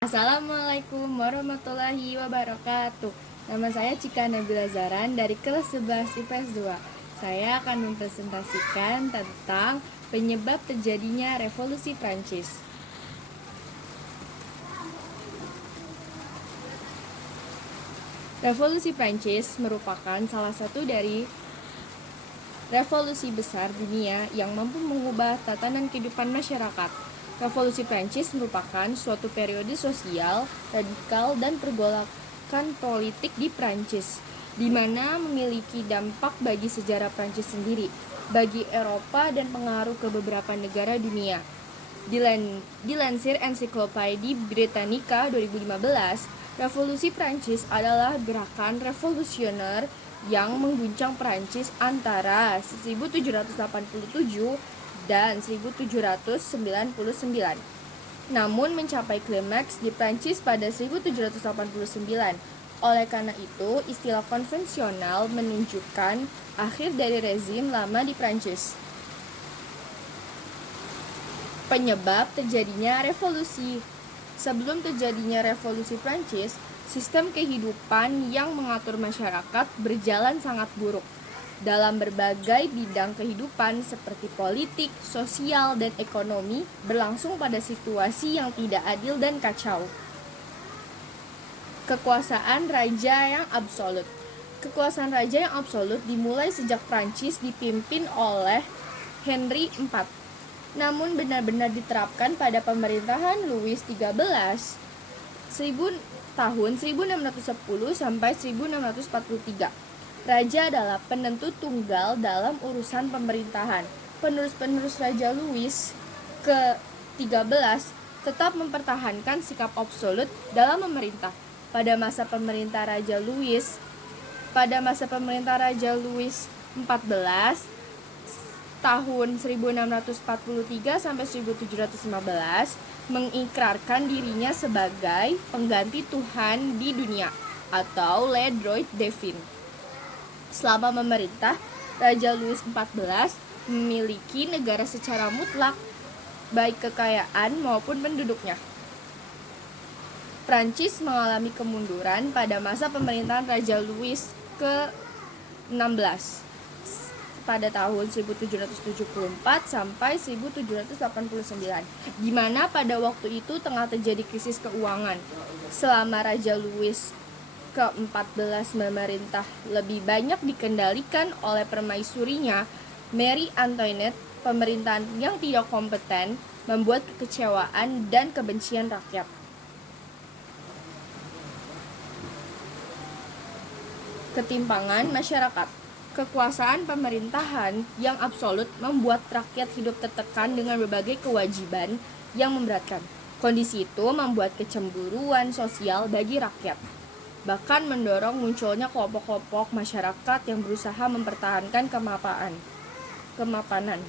Assalamualaikum warahmatullahi wabarakatuh. Nama saya Cika Nabila Zaran dari kelas 11 IPS 2. Saya akan mempresentasikan tentang penyebab terjadinya revolusi Prancis. Revolusi Prancis merupakan salah satu dari revolusi besar dunia yang mampu mengubah tatanan kehidupan masyarakat. Revolusi Prancis merupakan suatu periode sosial, radikal, dan pergolakan politik di Prancis, di mana memiliki dampak bagi sejarah Prancis sendiri, bagi Eropa, dan pengaruh ke beberapa negara dunia. Dilansir Ensiklopedia Britannica 2015, Revolusi Prancis adalah gerakan revolusioner yang mengguncang Prancis antara 1787 dan 1799. Namun mencapai klimaks di Prancis pada 1789. Oleh karena itu, istilah konvensional menunjukkan akhir dari rezim lama di Prancis. Penyebab terjadinya revolusi. Sebelum terjadinya revolusi Prancis, sistem kehidupan yang mengatur masyarakat berjalan sangat buruk dalam berbagai bidang kehidupan seperti politik, sosial, dan ekonomi berlangsung pada situasi yang tidak adil dan kacau. Kekuasaan raja yang absolut. Kekuasaan raja yang absolut dimulai sejak Prancis dipimpin oleh Henry IV. Namun benar-benar diterapkan pada pemerintahan Louis XIII tahun 1610 sampai 1643. Raja adalah penentu tunggal dalam urusan pemerintahan. Penerus-penerus Raja Louis ke-13 tetap mempertahankan sikap absolut dalam memerintah. Pada masa pemerintah Raja Louis XIV tahun 1643 sampai 1715 mengikrarkan dirinya sebagai pengganti Tuhan di dunia atau Le Droit Divin. Selama memerintah, Raja Louis XIV memiliki negara secara mutlak, baik kekayaan maupun penduduknya. Prancis mengalami kemunduran pada masa pemerintahan Raja Louis ke-16 pada tahun 1774 sampai 1789, di mana pada waktu itu tengah terjadi krisis keuangan. Selama Raja Louis ke-14 memerintah, lebih banyak dikendalikan oleh permaisurinya Marie Antoinette. Pemerintahan yang tidak kompeten membuat kekecewaan dan kebencian rakyat. Ketimpangan masyarakat. Kekuasaan pemerintahan yang absolut membuat rakyat hidup tertekan dengan berbagai kewajiban yang memberatkan. Kondisi itu membuat kecemburuan sosial bagi rakyat, bahkan mendorong munculnya kelompok-kelompok masyarakat yang berusaha mempertahankan kemapanan.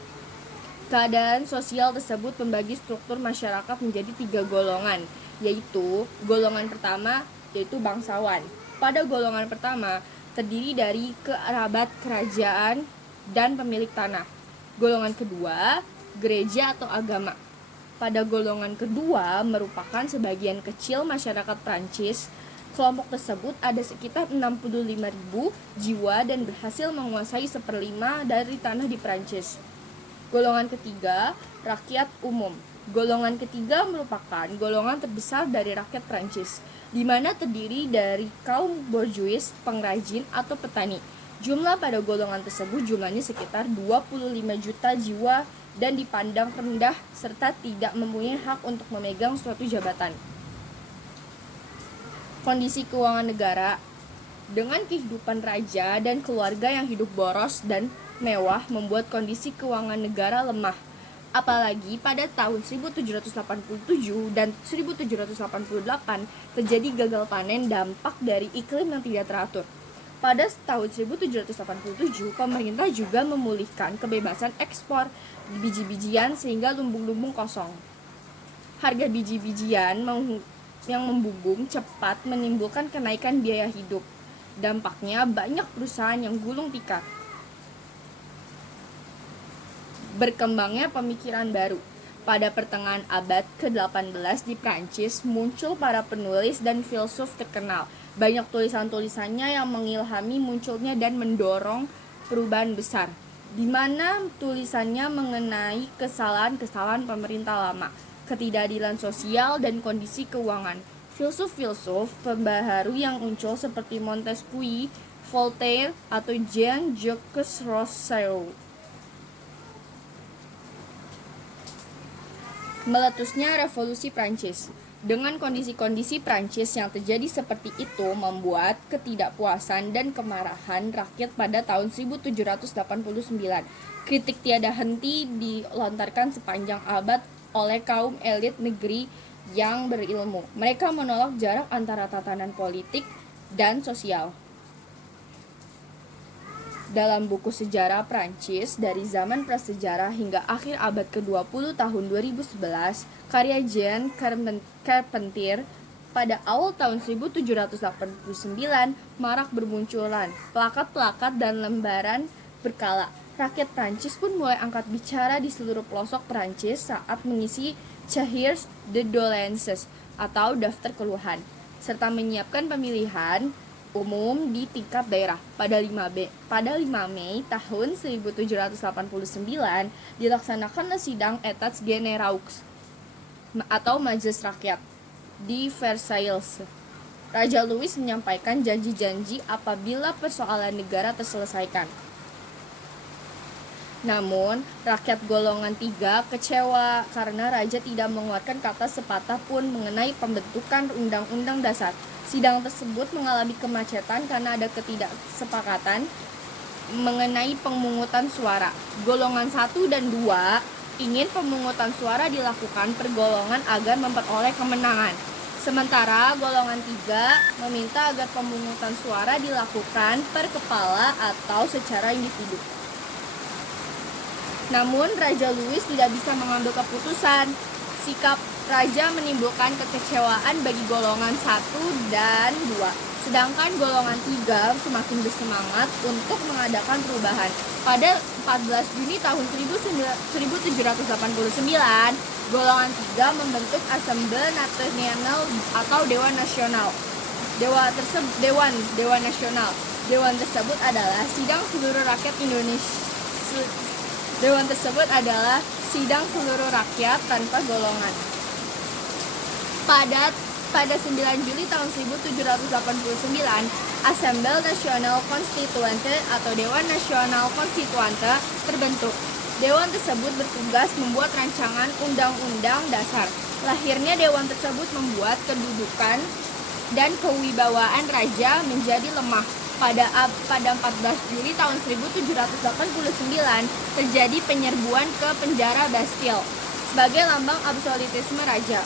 Keadaan sosial tersebut membagi struktur masyarakat menjadi 3 golongan, yaitu golongan pertama yaitu bangsawan. Pada golongan pertama terdiri dari kerabat kerajaan dan pemilik tanah. Golongan kedua, gereja atau agama. Pada golongan kedua merupakan sebagian kecil masyarakat Prancis. Kelompok tersebut ada sekitar 65.000 jiwa dan berhasil menguasai 1/5 dari tanah di Prancis. Golongan ketiga, rakyat umum. Golongan ketiga merupakan golongan terbesar dari rakyat Prancis, di mana terdiri dari kaum borjuis, pengrajin, atau petani. Jumlah pada golongan tersebut jumlahnya sekitar 25 juta jiwa dan dipandang rendah serta tidak mempunyai hak untuk memegang suatu jabatan. Kondisi keuangan negara. Dengan kehidupan raja dan keluarga yang hidup boros dan mewah membuat kondisi keuangan negara lemah. Apalagi pada tahun 1787 dan 1788 terjadi gagal panen dampak dari iklim yang tidak teratur. Pada tahun 1787, pemerintah juga memulihkan kebebasan ekspor biji-bijian sehingga lumbung-lumbung kosong. Harga biji-bijian yang membumbung cepat menimbulkan kenaikan biaya hidup. Dampaknya banyak perusahaan yang gulung tikar. Berkembangnya pemikiran baru. Pada pertengahan abad ke-18 di Prancis muncul para penulis dan filsuf terkenal. Banyak tulisan-tulisannya yang mengilhami munculnya dan mendorong perubahan besar, di mana tulisannya mengenai kesalahan-kesalahan pemerintah lama, ketidakadilan sosial, dan kondisi keuangan. Filsuf-filsuf pembaharu yang muncul seperti Montesquieu, Voltaire, atau Jean-Jacques Rousseau. Meletusnya Revolusi Prancis. Dengan kondisi-kondisi Prancis yang terjadi seperti itu membuat ketidakpuasan dan kemarahan rakyat pada tahun 1789. Kritik tiada henti dilontarkan sepanjang abad oleh kaum elit negeri yang berilmu. Mereka menolak jarak antara tatanan politik dan sosial. Dalam buku sejarah Prancis dari zaman prasejarah hingga akhir abad ke-20 tahun 2011, karya Jean Carpentier pada awal tahun 1789 marak bermunculan plakat-plakat dan lembaran berkala. Rakyat Prancis pun mulai angkat bicara di seluruh pelosok Prancis saat mengisi Cahiers de doléances atau daftar keluhan, serta menyiapkan pemilihan umum di tingkat daerah. Pada 5 Mei tahun 1789 dilaksanakanlah sidang Etats Généraux atau Majelis Rakyat di Versailles. Raja Louis menyampaikan janji-janji apabila persoalan negara terselesaikan. Namun, rakyat golongan 3 kecewa karena raja tidak mengeluarkan kata sepatah pun mengenai pembentukan undang-undang dasar. Sidang tersebut mengalami kemacetan karena ada ketidaksepakatan mengenai pemungutan suara. Golongan 1 dan 2 ingin pemungutan suara dilakukan per golongan agar memperoleh kemenangan. Sementara golongan 3 meminta agar pemungutan suara dilakukan per kepala atau secara individu. Namun Raja Louis tidak bisa mengambil keputusan. Sikap raja menimbulkan kekecewaan bagi golongan 1 dan 2. Sedangkan golongan 3 semakin bersemangat untuk mengadakan perubahan. Pada 14 Juni tahun 1789, golongan 3 membentuk Assemblée Nationale atau Dewan Nasional. Dewan Nasional. Dewan tersebut adalah sidang seluruh rakyat Indonesia. Dewan tersebut adalah sidang seluruh rakyat tanpa golongan. Pada 9 Juli tahun 1789, Assemblée Nationale Constituante atau Dewan Nasional Konstituante terbentuk. Dewan tersebut bertugas membuat rancangan undang-undang dasar. Lahirnya dewan tersebut membuat kedudukan dan kewibawaan raja menjadi lemah. Pada 14 Juli tahun 1789 terjadi penyerbuan ke penjara Bastille sebagai lambang absolutisme raja.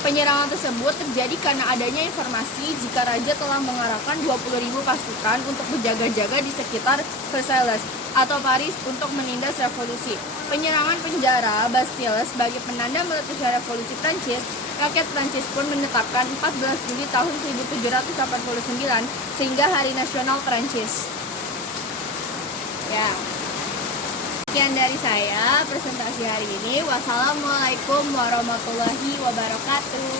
Penyerangan tersebut terjadi karena adanya informasi jika raja telah mengarahkan 20.000 pasukan untuk berjaga-jaga di sekitar Versailles atau Paris untuk menindas revolusi. Penyerangan penjara Bastille sebagai penanda meletusnya revolusi Prancis. Rakyat Prancis pun menetapkan 14 Juli tahun 1789 sehingga Hari Nasional Prancis. Ya. Sekian dari saya presentasi hari ini. Wassalamualaikum warahmatullahi wabarakatuh.